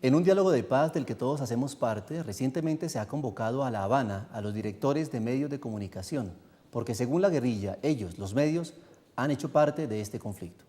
En un diálogo de paz del que todos hacemos parte, recientemente se ha convocado a La Habana a los directores de medios de comunicación, porque según la guerrilla, ellos, los medios, han hecho parte de este conflicto.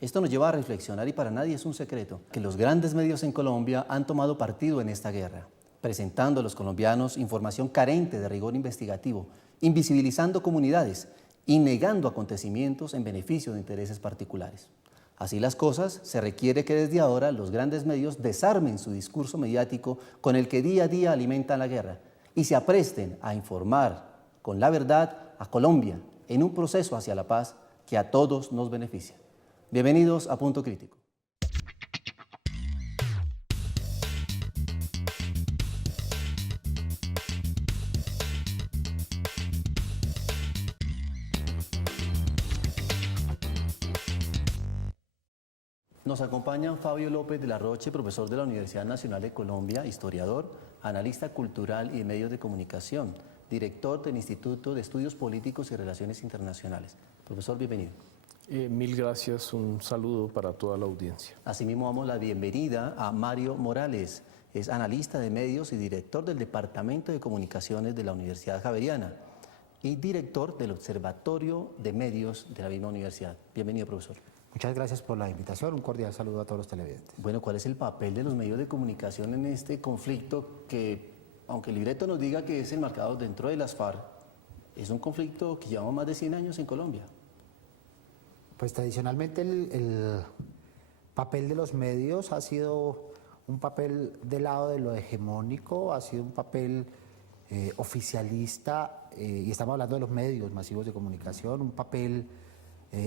Esto nos lleva a reflexionar y para nadie es un secreto que los grandes medios en Colombia han tomado partido en esta guerra, presentando a los colombianos información carente de rigor investigativo, invisibilizando comunidades y negando acontecimientos en beneficio de intereses particulares. Así las cosas, se requiere que desde ahora los grandes medios desarmen su discurso mediático con el que día a día alimentan la guerra y se apresten a informar con la verdad a Colombia en un proceso hacia la paz que a todos nos beneficia. Bienvenidos a Punto Crítico. Nos acompañan Fabio López de la Roche, profesor de la Universidad Nacional de Colombia, historiador, analista cultural y de medios de comunicación, director del Instituto de Estudios Políticos y Relaciones Internacionales. Profesor, bienvenido. Mil gracias, un saludo para toda la audiencia. Asimismo, damos la bienvenida a Mario Morales, es analista de medios y director del Departamento de Comunicaciones de la Universidad Javeriana y director del Observatorio de Medios de la misma universidad. Bienvenido, profesor. Muchas gracias por la invitación, un cordial saludo a todos los televidentes. Bueno, ¿cuál es el papel de los medios de comunicación en este conflicto que, aunque el libreto nos diga que es enmarcado dentro de las FARC, es un conflicto que lleva más de 100 años en Colombia? Pues tradicionalmente el papel de los medios ha sido un papel del lado de lo hegemónico, ha sido un papel oficialista, y estamos hablando de los medios masivos de comunicación, un papel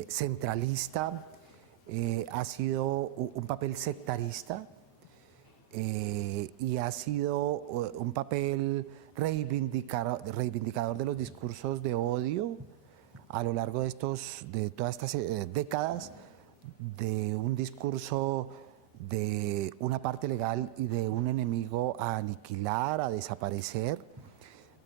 centralista, ha sido un papel sectarista y ha sido un papel reivindicador de los discursos de odio a lo largo de todas estas décadas, de un discurso de una parte legal y de un enemigo a aniquilar, a desaparecer,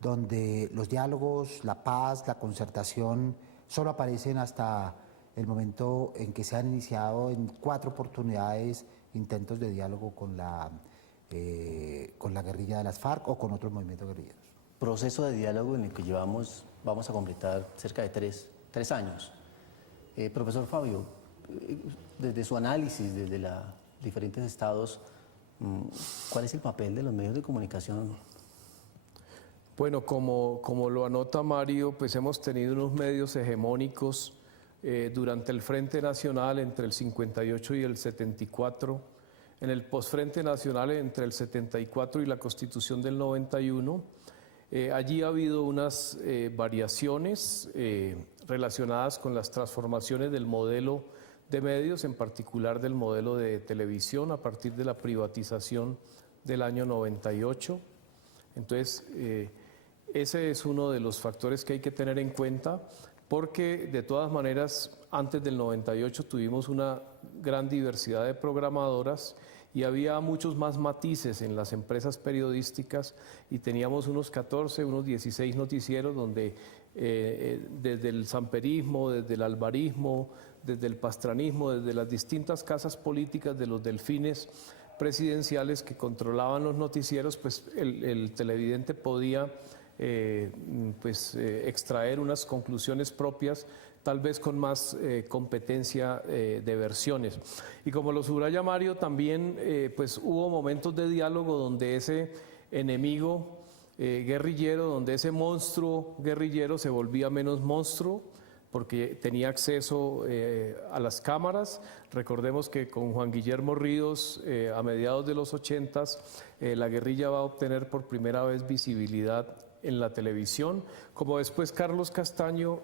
donde los diálogos, la paz, la concertación solo aparecen hasta el momento en que se han iniciado en 4 oportunidades intentos de diálogo con la guerrilla de las FARC o con otros movimientos guerrilleros. Proceso de diálogo en el que vamos a completar cerca de 3 años. Profesor Fabio, desde su análisis, desde los diferentes estados, ¿cuál es el papel de los medios de comunicación? Bueno, como lo anota Mario, pues hemos tenido unos medios hegemónicos durante el Frente Nacional entre el 58 y el 74, en el Postfrente Nacional entre el 74 y la Constitución del 91. Allí ha habido unas variaciones relacionadas con las transformaciones del modelo de medios, en particular del modelo de televisión a partir de la privatización del año 98. Entonces, ese es uno de los factores que hay que tener en cuenta, porque de todas maneras antes del 98 tuvimos una gran diversidad de programadoras y había muchos más matices en las empresas periodísticas y teníamos unos 14, unos 16 noticieros donde desde el samperismo, desde el alvarismo, desde el pastranismo, desde las distintas casas políticas de los delfines presidenciales que controlaban los noticieros, pues el televidente podía extraer unas conclusiones propias, tal vez con más competencia de versiones. Y como lo subraya Mario, también pues hubo momentos de diálogo donde ese enemigo guerrillero, donde ese monstruo guerrillero se volvía menos monstruo, porque tenía acceso a las cámaras. Recordemos que con Juan Guillermo Ríos, a mediados de los 80s, la guerrilla va a obtener por primera vez visibilidad en la televisión, como después Carlos Castaño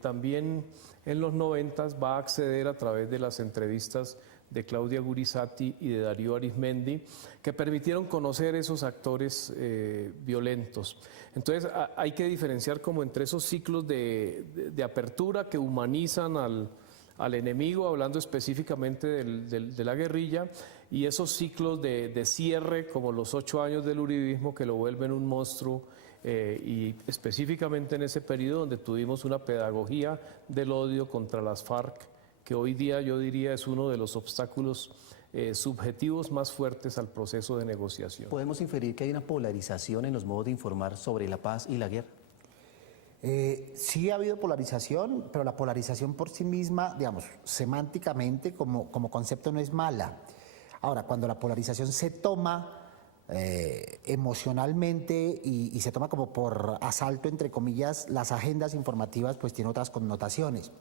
también en los 90s va a acceder a través de las entrevistas de Claudia Gurizati y de Darío Arizmendi, que permitieron conocer esos actores violentos. Entonces hay que diferenciar como entre esos ciclos de apertura que humanizan al enemigo, hablando específicamente de la guerrilla, y esos ciclos de cierre, como los 8 años del uribismo, que lo vuelven un monstruo, y específicamente en ese periodo donde tuvimos una pedagogía del odio contra las FARC, que hoy día yo diría es uno de los obstáculos subjetivos más fuertes al proceso de negociación. ¿Podemos inferir que hay una polarización en los modos de informar sobre la paz y la guerra? Sí ha habido polarización, pero la polarización por sí misma, digamos, semánticamente como concepto no es mala. Ahora, cuando la polarización se toma emocionalmente y se toma como por asalto, entre comillas, las agendas informativas, pues tiene otras connotaciones.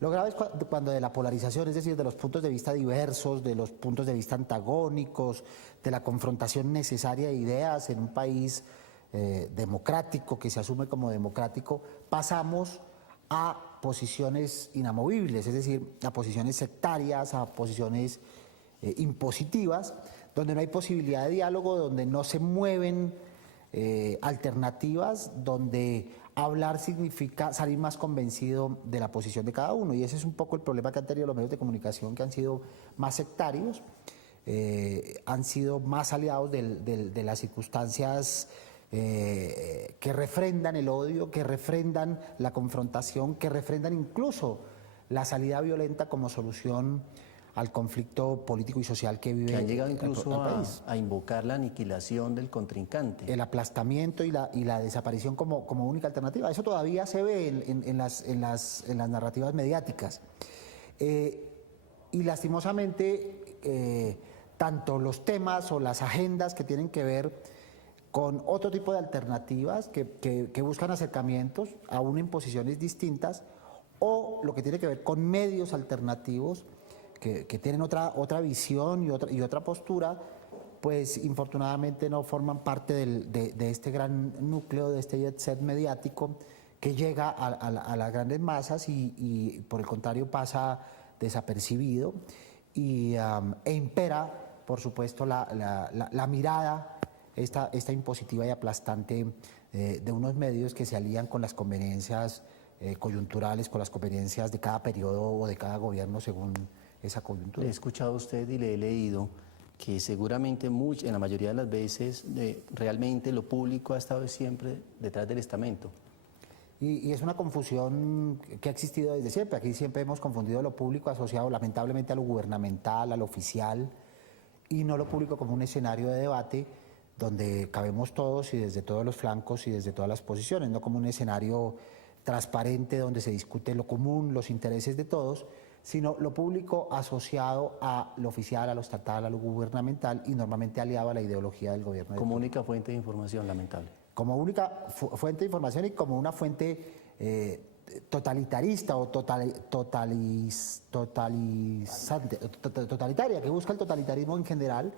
Lo grave es cuando de la polarización, es decir, de los puntos de vista diversos, de los puntos de vista antagónicos, de la confrontación necesaria de ideas en un país democrático, que se asume como democrático, pasamos a posiciones inamovibles, es decir, a posiciones sectarias, a posiciones impositivas, donde no hay posibilidad de diálogo, donde no se mueven alternativas, donde hablar significa salir más convencido de la posición de cada uno. Y ese es un poco el problema que han tenido los medios de comunicación, que han sido más sectarios, han sido más aliados de las circunstancias que refrendan el odio, que refrendan la confrontación, que refrendan incluso la salida violenta como solución al conflicto político y social que vive Que han llegado el incluso país. a invocar la aniquilación del contrincante. El aplastamiento y la desaparición como única alternativa. Eso todavía se ve en las narrativas mediáticas. Y lastimosamente, tanto los temas o las agendas que tienen que ver con otro tipo de alternativas que buscan acercamientos, aún en posiciones distintas, o lo que tiene que ver con medios alternativos que tienen otra visión y otra postura, pues infortunadamente no forman parte de este gran núcleo, de este jet set mediático que llega a las grandes masas y por el contrario pasa desapercibido e impera, por supuesto, la mirada esta impositiva y aplastante de unos medios que se alían con las conveniencias coyunturales, con las conveniencias de cada periodo o de cada gobierno según esa coyuntura. Le he escuchado a usted y le he leído que seguramente en la mayoría de las veces realmente lo público ha estado siempre detrás del estamento. Y es una confusión que ha existido desde siempre. Aquí siempre hemos confundido lo público asociado lamentablemente a lo gubernamental, a lo oficial, y no lo público como un escenario de debate donde cabemos todos y desde todos los flancos y desde todas las posiciones, no como un escenario transparente donde se discute lo común, los intereses de todos, sino lo público asociado a lo oficial, a lo estatal, a lo gubernamental y normalmente aliado a la ideología del gobierno. Como única fuente de información, lamentable. Como única fuente de información y como una fuente totalitarista o totalitaria, que busca el totalitarismo en general,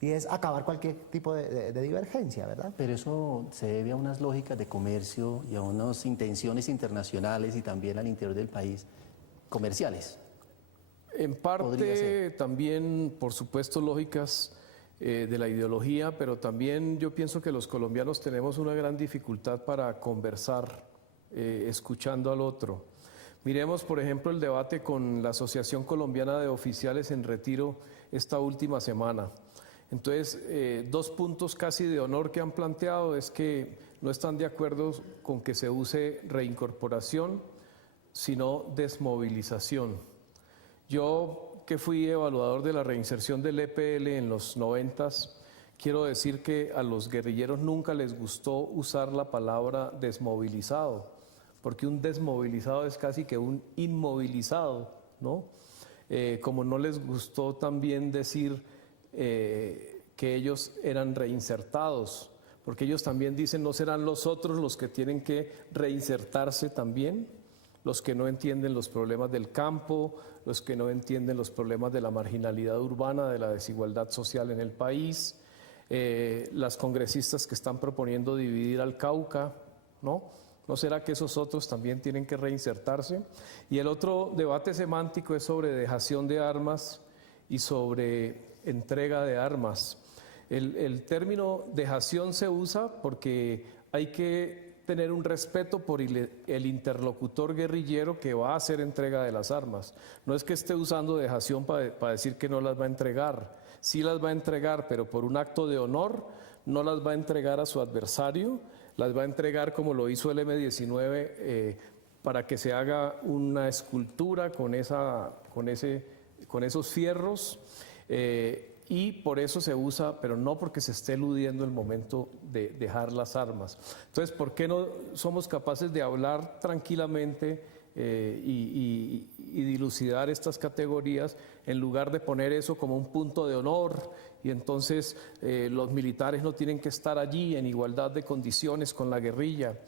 y es acabar cualquier tipo de divergencia, ¿verdad? Pero eso se debe a unas lógicas de comercio y a unas intenciones internacionales y también al interior del país, comerciales. En parte también, por supuesto, lógicas de la ideología, pero también yo pienso que los colombianos tenemos una gran dificultad para conversar, escuchando al otro. Miremos, por ejemplo, el debate con la Asociación Colombiana de Oficiales en Retiro esta última semana. Entonces, dos puntos casi de honor que han planteado es que no están de acuerdo con que se use reincorporación, sino desmovilización. Yo, que fui evaluador de la reinserción del EPL en los 90s, quiero decir que a los guerrilleros nunca les gustó usar la palabra desmovilizado, porque un desmovilizado es casi que un inmovilizado, ¿no? Como no les gustó también decir que ellos eran reinsertados, porque ellos también dicen, ¿no serán los otros los que tienen que reinsertarse también? Los que no entienden los problemas del campo, los que no entienden los problemas de la marginalidad urbana, de la desigualdad social en el país, las congresistas que están proponiendo dividir al Cauca, ¿no? ¿No será que esos otros también tienen que reinsertarse? Y el otro debate semántico es sobre dejación de armas y sobre entrega de armas. El término dejación se usa porque hay que tener un respeto por el interlocutor guerrillero que va a hacer entrega de las armas. No es que esté usando dejación para decir que no las va a entregar. Sí las va a entregar, pero por un acto de honor no las va a entregar a su adversario, las va a entregar como lo hizo el M-19 para que se haga una escultura con esos fierros. Y por eso se usa, pero no porque se esté eludiendo el momento de dejar las armas. Entonces, ¿por qué no somos capaces de hablar tranquilamente y dilucidar estas categorías en lugar de poner eso como un punto de honor? Y entonces los militares no tienen que estar allí en igualdad de condiciones con la guerrilla.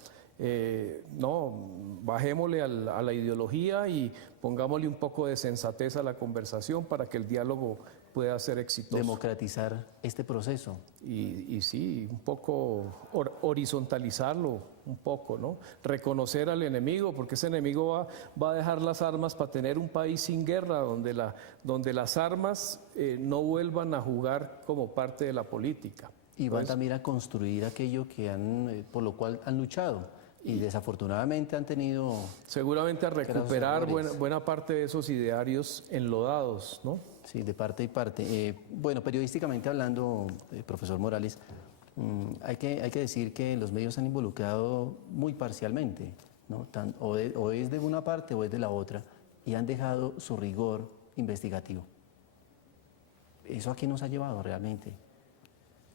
No, bajémosle a la ideología y pongámosle un poco de sensatez a la conversación para que el diálogo pueda ser exitoso. Democratizar este proceso. Y sí, un poco horizontalizarlo, un poco, ¿no? Reconocer al enemigo, porque ese enemigo va a dejar las armas para tener un país sin guerra, donde las armas no vuelvan a jugar como parte de la política. Y van también a construir aquello que por lo cual han luchado. Y desafortunadamente han tenido... Seguramente a recuperar buena parte de esos idearios enlodados, ¿no? Sí, de parte y parte. Bueno, periodísticamente hablando, profesor Morales, hay que decir que los medios se han involucrado muy parcialmente, ¿no? O es de una parte o es de la otra, y han dejado su rigor investigativo. ¿Eso a qué nos ha llevado realmente?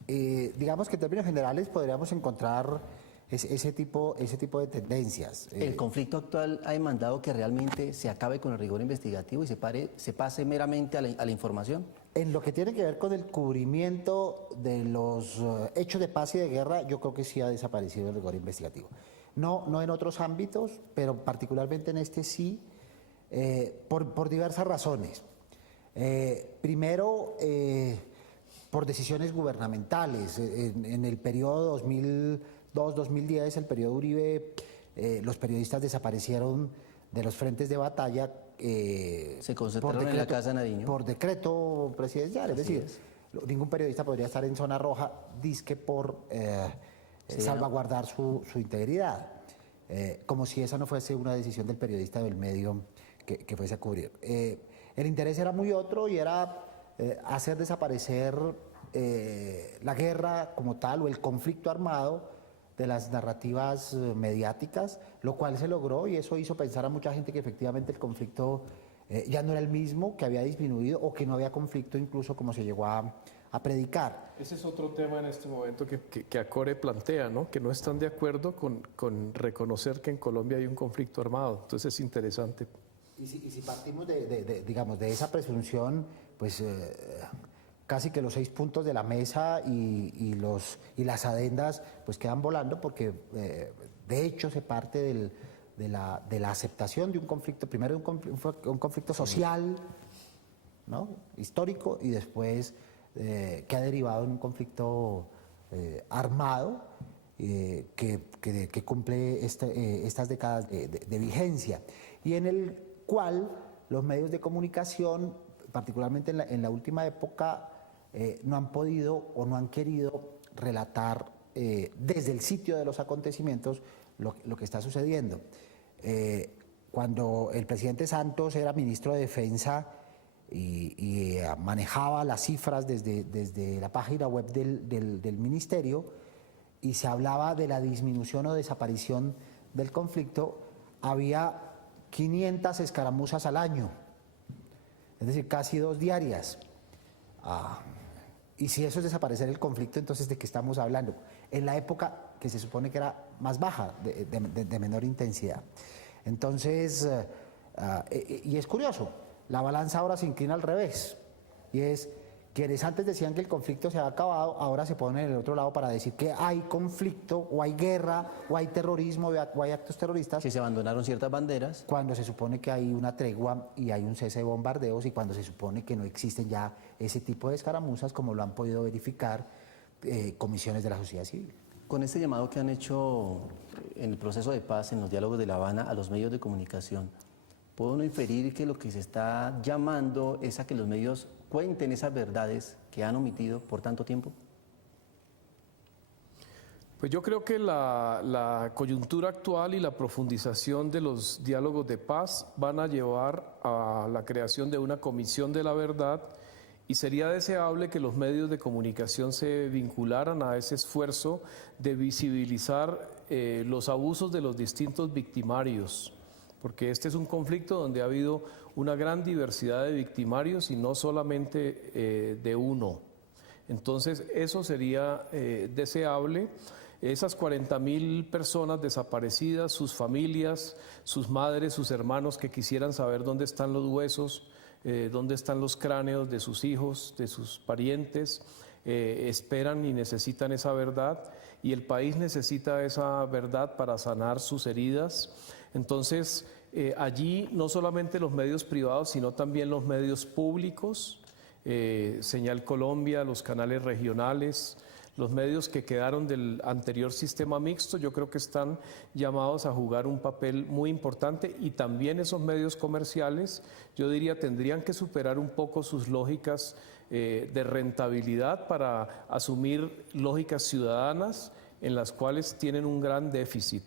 Digamos que en términos generales podríamos encontrar ese tipo de tendencias. El conflicto actual ha demandado que realmente se acabe con el rigor investigativo y se pase meramente a la información. En lo que tiene que ver con el cubrimiento de los hechos de paz y de guerra, yo creo que sí ha desaparecido el rigor investigativo. No en otros ámbitos, pero particularmente en este sí, por diversas razones. Primero, por decisiones gubernamentales. En el periodo 2002-2010, el periodo Uribe, los periodistas desaparecieron de los frentes de batalla. Se concentraron en la Casa Nariño. Por decreto presidencial, es decir, ningún periodista podría estar en zona roja, disque por salvaguardar su integridad, como si esa no fuese una decisión del periodista del medio que fuese a cubrir. El interés era muy otro y era hacer desaparecer la guerra como tal o el conflicto armado de las narrativas mediáticas, lo cual se logró y eso hizo pensar a mucha gente que efectivamente el conflicto ya no era el mismo, que había disminuido o que no había conflicto incluso como se llegó a predicar. Ese es otro tema en este momento que Acore plantea, ¿no? Que no están de acuerdo con reconocer que en Colombia hay un conflicto armado. Entonces es interesante. Y si partimos digamos, de esa presunción, pues casi que los 6 puntos de la mesa y las adendas pues quedan volando porque de hecho se parte de la aceptación de un conflicto, primero un conflicto social, ¿no? Histórico, y después que ha derivado en un conflicto armado que cumple estas décadas de vigencia y en el cual los medios de comunicación, particularmente en la última época, no han podido o no han querido relatar desde el sitio de los acontecimientos lo que está sucediendo. Cuando el presidente Santos era ministro de Defensa y manejaba las cifras desde la página web del ministerio y se hablaba de la disminución o desaparición del conflicto, había 500 escaramuzas al año, es decir, casi 2 diarias. Y si eso es desaparecer el conflicto, entonces ¿de qué estamos hablando? En la época que se supone que era más baja, de menor intensidad. Entonces, y es curioso, la balanza ahora se inclina al revés, y es quienes antes decían que el conflicto se había acabado, ahora se ponen en el otro lado para decir que hay conflicto, o hay guerra, o hay terrorismo, o hay actos terroristas. Que se abandonaron ciertas banderas. Cuando se supone que hay una tregua y hay un cese de bombardeos, y cuando se supone que no existen ya ese tipo de escaramuzas, como lo han podido verificar comisiones de la sociedad civil. Con este llamado que han hecho en el proceso de paz, en los diálogos de La Habana, a los medios de comunicación, ¿puede uno inferir que lo que se está llamando es a que los medios cuenten esas verdades que han omitido por tanto tiempo? Pues yo creo que la coyuntura actual y la profundización de los diálogos de paz van a llevar a la creación de una comisión de la verdad, y sería deseable que los medios de comunicación se vincularan a ese esfuerzo de visibilizar los abusos de los distintos victimarios, porque este es un conflicto donde ha habido una gran diversidad de victimarios y no solamente de uno. Entonces, eso sería deseable. Esas 40.000 personas desaparecidas, sus familias, sus madres, sus hermanos que quisieran saber dónde están los huesos, dónde están los cráneos de sus hijos, de sus parientes, esperan y necesitan esa verdad, y el país necesita esa verdad para sanar sus heridas. Entonces, allí no solamente los medios privados, sino también los medios públicos, Señal Colombia, los canales regionales, los medios que quedaron del anterior sistema mixto, yo creo que están llamados a jugar un papel muy importante, y también esos medios comerciales, yo diría, tendrían que superar un poco sus lógicas de rentabilidad para asumir lógicas ciudadanas en las cuales tienen un gran déficit.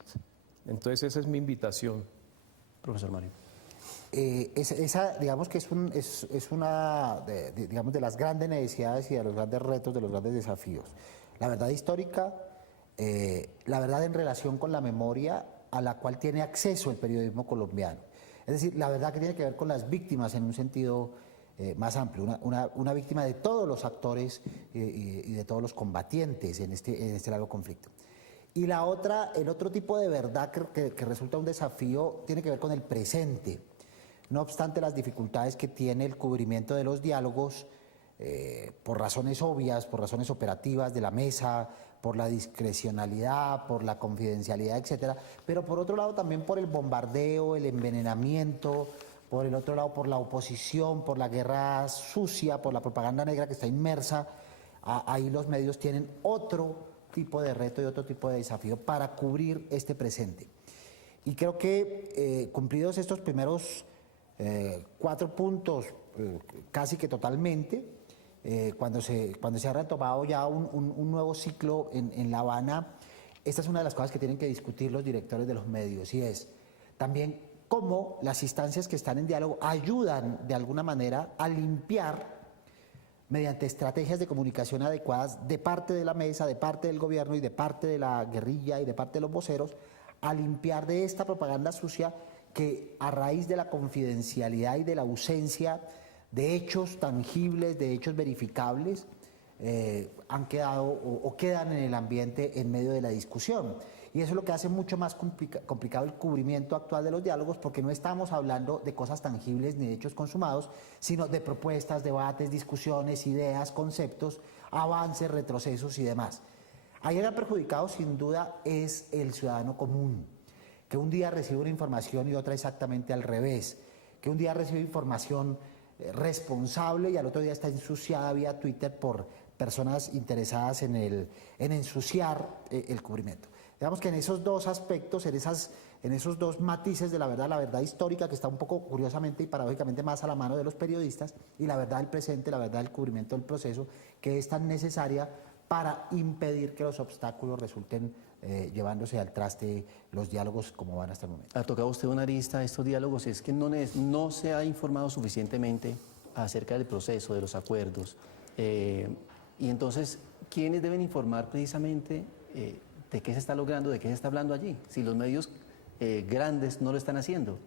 Entonces esa es mi invitación. Profesor Mario. Esa, digamos que es una digamos, de las grandes necesidades y de los grandes retos, de los grandes desafíos. La verdad histórica, la verdad en relación con la memoria a la cual tiene acceso el periodismo colombiano. Es decir, la verdad que tiene que ver con las víctimas en un sentido más amplio, una víctima de todos los actores y de todos los combatientes en este largo conflicto. Y la otra, el otro tipo de verdad que resulta un desafío tiene que ver con el presente. No obstante las dificultades que tiene el cubrimiento de los diálogos, por razones obvias, por razones operativas de la mesa, por la discrecionalidad, por la confidencialidad, etcétera, pero por otro lado también por el bombardeo, el envenenamiento, por el otro lado por la oposición, por la guerra sucia, por la propaganda negra que está inmersa. Ahí los medios tienen otro tipo de reto y otro tipo de desafío para cubrir este presente. Y creo que cumplidos estos primeros 4 puntos, casi que totalmente, cuando se ha retomado ya un nuevo ciclo en La Habana, esta es una de las cosas que tienen que discutir los directores de los medios, y es también cómo las instancias que están en diálogo ayudan de alguna manera a limpiar, mediante estrategias de comunicación adecuadas de parte de la mesa, de parte del gobierno y de parte de la guerrilla y de parte de los voceros, a limpiar de esta propaganda sucia que a raíz de la confidencialidad y de la ausencia de hechos tangibles, de hechos verificables, han quedado o quedan en el ambiente en medio de la discusión. Y eso es lo que hace mucho más complicado el cubrimiento actual de los diálogos, porque no estamos hablando de cosas tangibles ni de hechos consumados, sino de propuestas, debates, discusiones, ideas, conceptos, avances, retrocesos y demás. Ahí el perjudicado sin duda es el ciudadano común, que un día recibe una información y otra exactamente al revés, que un día recibe información responsable y al otro día está ensuciada vía Twitter por personas interesadas en ensuciar el cubrimiento. Digamos que en esos dos aspectos, en esos dos matices de la verdad histórica, que está un poco curiosamente y paradójicamente más a la mano de los periodistas, y la verdad del presente, la verdad del cubrimiento del proceso, que es tan necesaria para impedir que los obstáculos resulten llevándose al traste los diálogos como van hasta el momento. Ha tocado usted una arista de estos diálogos, es que no se ha informado suficientemente acerca del proceso, de los acuerdos, y entonces, ¿quiénes deben informar precisamente de qué se está logrando, de qué se está hablando allí, si los medios grandes no lo están haciendo?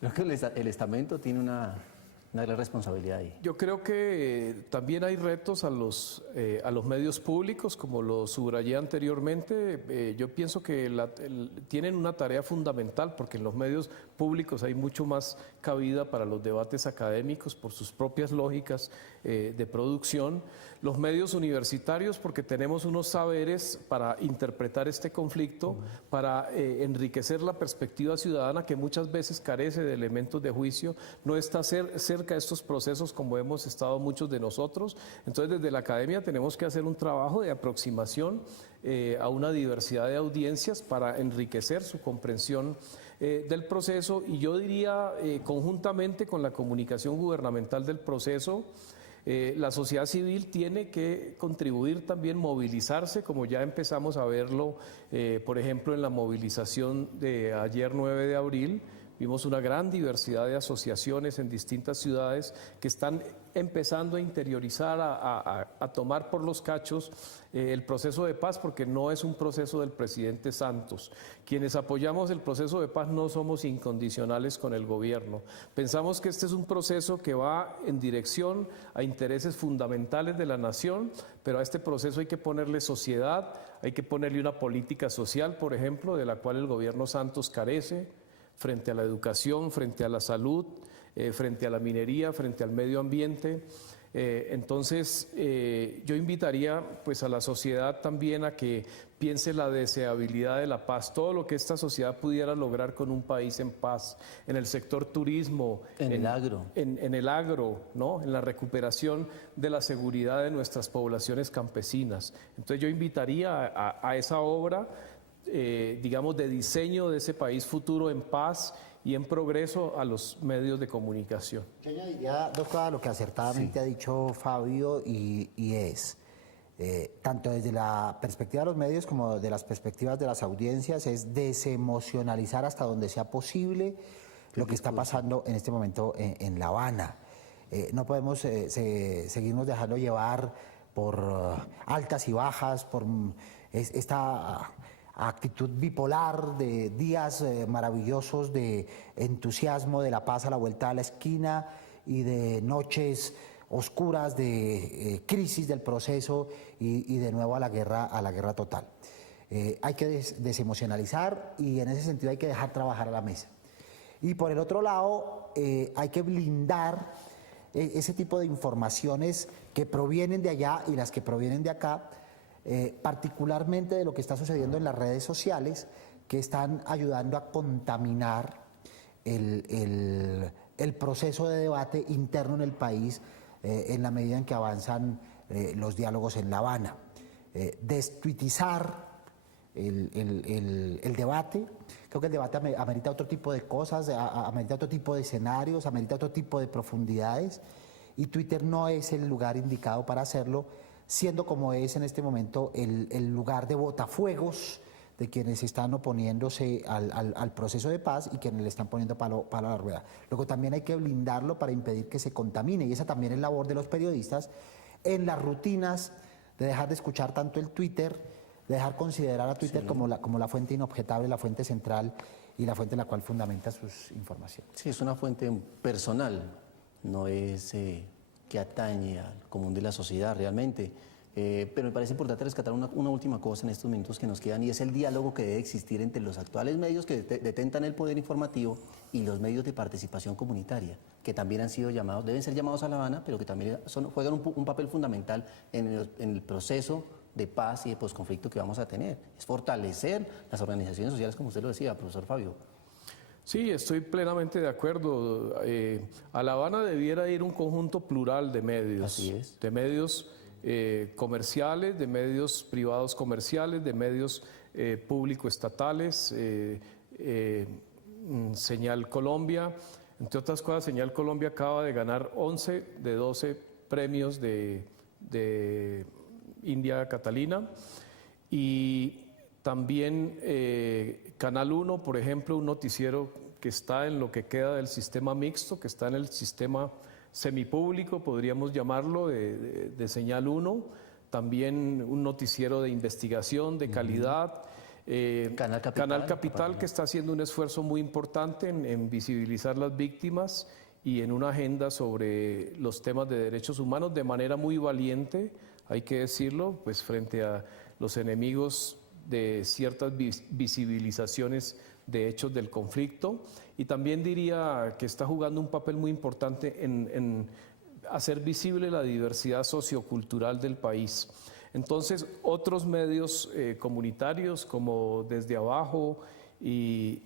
Creo que el estamento tiene una gran responsabilidad ahí. Yo creo que también hay retos a los medios públicos, como lo subrayé anteriormente. Yo pienso que tienen una tarea fundamental, porque en los medios públicos hay mucho más cabida para los debates académicos por sus propias lógicas de producción. Los medios universitarios, porque tenemos unos saberes para interpretar este conflicto, para enriquecer la perspectiva ciudadana que muchas veces carece de elementos de juicio, no está cerca de estos procesos como hemos estado muchos de nosotros. Entonces, desde la academia tenemos que hacer un trabajo de aproximación a una diversidad de audiencias para enriquecer su comprensión del proceso, y yo diría conjuntamente con la comunicación gubernamental del proceso. La sociedad civil tiene que contribuir también, movilizarse, como ya empezamos a verlo, por ejemplo, en la movilización de ayer 9 de abril, vimos una gran diversidad de asociaciones en distintas ciudades que están empezando a interiorizar, a tomar por los cachos el proceso de paz, porque no es un proceso del presidente Santos. Quienes apoyamos el proceso de paz no somos incondicionales con el gobierno. Pensamos que este es un proceso que va en dirección a intereses fundamentales de la nación, pero a este proceso hay que ponerle sociedad, hay que ponerle una política social, por ejemplo, de la cual el gobierno Santos carece, frente a la educación, frente a la salud, frente a la minería, frente al medio ambiente. Entonces, yo invitaría pues a la sociedad también a que piense la deseabilidad de la paz, todo lo que esta sociedad pudiera lograr con un país en paz, en el sector turismo, en el agro, en el agro, ¿no? En la recuperación de la seguridad de nuestras poblaciones campesinas. Entonces yo invitaría a esa obra, digamos, de diseño de ese país futuro en paz y en progreso a los medios de comunicación. Yo añadiría dos cosas a lo que acertadamente ha dicho Fabio y es, tanto desde la perspectiva de los medios como de las perspectivas de las audiencias, es desemocionalizar hasta donde sea posible lo que está pasando en este momento en La Habana. No podemos seguirnos dejando llevar por altas y bajas, por esta actitud bipolar de días maravillosos de entusiasmo, de la paz a la vuelta de la esquina y de noches oscuras de crisis del proceso y de nuevo a la guerra total. Hay que desemocionalizar y en ese sentido hay que dejar trabajar a la mesa. Y por el otro lado, hay que blindar ese tipo de informaciones que provienen de allá y las que provienen de acá, particularmente de lo que está sucediendo en las redes sociales, que están ayudando a contaminar el proceso de debate interno en el país en la medida en que avanzan los diálogos en La Habana. Destuitizar el debate, creo que el debate amerita otro tipo de cosas, amerita otro tipo de escenarios, amerita otro tipo de profundidades, y Twitter no es el lugar indicado para hacerlo, siendo como es en este momento el lugar de botafuegos de quienes están oponiéndose al proceso de paz y quienes le están poniendo palo a la rueda. Luego también hay que blindarlo para impedir que se contamine, y esa también es labor de los periodistas en las rutinas de dejar de escuchar tanto el Twitter, de dejar considerar a Twitter como la fuente inobjetable, la fuente central y la fuente en la cual fundamenta sus informaciones. Sí, es una fuente personal, no es que atañe al común de la sociedad realmente. Pero me parece importante rescatar una última cosa en estos minutos que nos quedan, y es el diálogo que debe existir entre los actuales medios que detentan el poder informativo y los medios de participación comunitaria, que también han sido llamados, deben ser llamados a La Habana, pero que también juegan un papel fundamental en el proceso de paz y de posconflicto que vamos a tener. Es fortalecer las organizaciones sociales, como usted lo decía, profesor Fabio. Sí, estoy plenamente de acuerdo. A La Habana debiera ir un conjunto plural de medios. Así es. De medios comerciales, de medios privados comerciales, de medios público-estatales, Señal Colombia. Entre otras cosas, Señal Colombia acaba de ganar 11 de 12 premios de India Catalina. Y también Canal 1, por ejemplo, un noticiero que está en lo que queda del sistema mixto, que está en el sistema semipúblico, podríamos llamarlo, de Señal 1, también un noticiero de investigación, de calidad. Canal Capital, que está haciendo un esfuerzo muy importante en visibilizar las víctimas y en una agenda sobre los temas de derechos humanos de manera muy valiente, hay que decirlo, pues frente a los enemigos de ciertas visibilizaciones de hechos del conflicto. Y también diría que está jugando un papel muy importante en hacer visible la diversidad sociocultural del país. Entonces, otros medios comunitarios como Desde Abajo y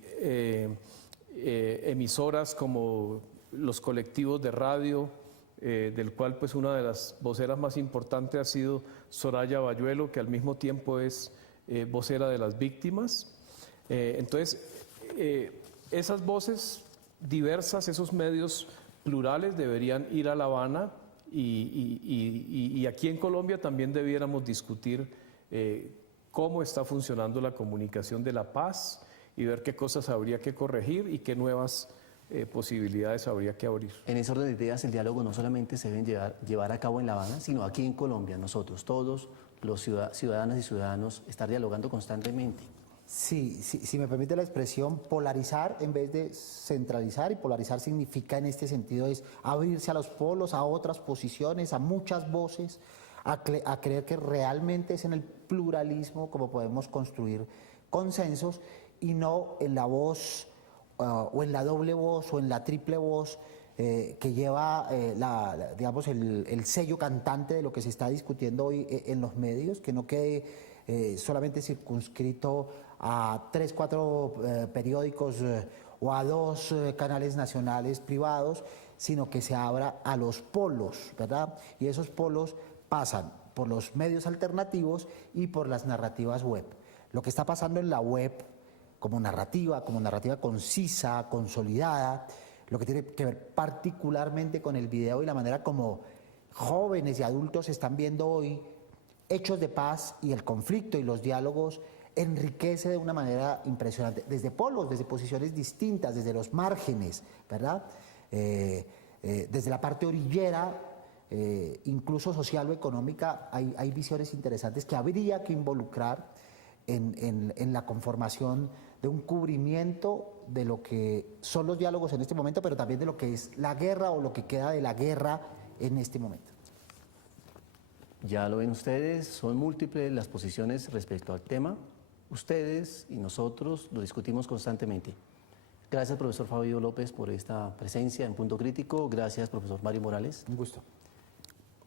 emisoras como los colectivos de radio, del cual pues una de las voceras más importantes ha sido Soraya Bayuelo, que al mismo tiempo es vocera de las víctimas. Entonces, esas voces diversas, esos medios plurales deberían ir a La Habana, y aquí en Colombia también debiéramos discutir cómo está funcionando la comunicación de la paz y ver qué cosas habría que corregir y qué nuevas posibilidades habría que abrir. En ese orden de ideas, el diálogo no solamente se debe llevar a cabo en La Habana, sino aquí en Colombia, nosotros, todos los ciudadanas y ciudadanos, estar dialogando constantemente. Sí, si me permite la expresión, polarizar en vez de centralizar, y polarizar significa en este sentido es abrirse a los polos, a otras posiciones, a muchas voces, a creer que realmente es en el pluralismo como podemos construir consensos y no en la voz o en la doble voz o en la triple voz que lleva digamos, el sello cantante de lo que se está discutiendo hoy en los medios, que no quede solamente circunscrito a 3, 4 periódicos o a 2 canales nacionales privados, sino que se abra a los polos, ¿verdad? Y esos polos pasan por los medios alternativos y por las narrativas web. Lo que está pasando en la web como narrativa concisa, consolidada, lo que tiene que ver particularmente con el video y la manera como jóvenes y adultos están viendo hoy hechos de paz y el conflicto y los diálogos, enriquece de una manera impresionante, desde polos, desde posiciones distintas, desde los márgenes, ¿verdad? Desde la parte orillera, incluso social o económica, hay visiones interesantes que habría que involucrar en la conformación de un cubrimiento de lo que son los diálogos en este momento, pero también de lo que es la guerra o lo que queda de la guerra en este momento. Ya lo ven ustedes, son múltiples las posiciones respecto al tema. Ustedes y nosotros lo discutimos constantemente. Gracias, profesor Fabio López, por esta presencia en Punto Crítico. Gracias, profesor Mario Morales. Un gusto.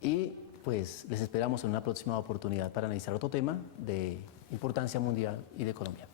Y pues les esperamos en una próxima oportunidad para analizar otro tema de importancia mundial y de Colombia.